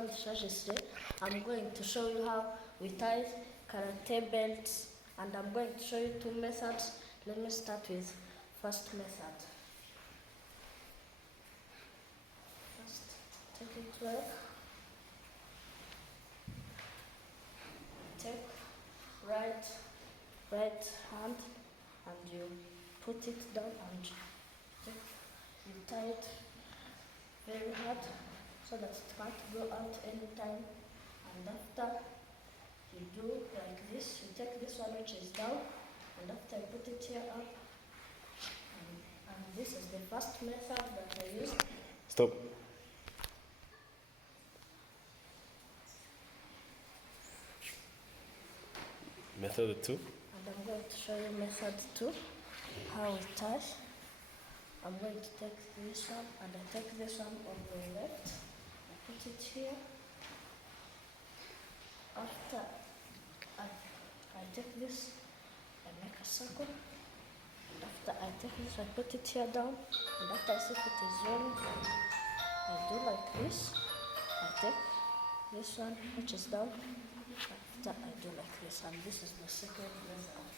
Shajesre. I'm going to show you how we tie karate belts, and I'm going to show you two methods. Let me start with first method. First, take it well. Take right hand and you put it down and you tie it very hard so that it can't go out anytime. And after you do like this, you take this one which is down, and after you put it here up. And this is the first method that I used. Stop. Method 2. And I'm going to show you method 2, how we tie. I'm going to take this one, and I take this one on the left. I put it here. After I take this, I make a circle. And after I take this, I put it here down. And after I see if it is rolling, I do like this. I take this one, which is down. After I do like this, and this is the second method.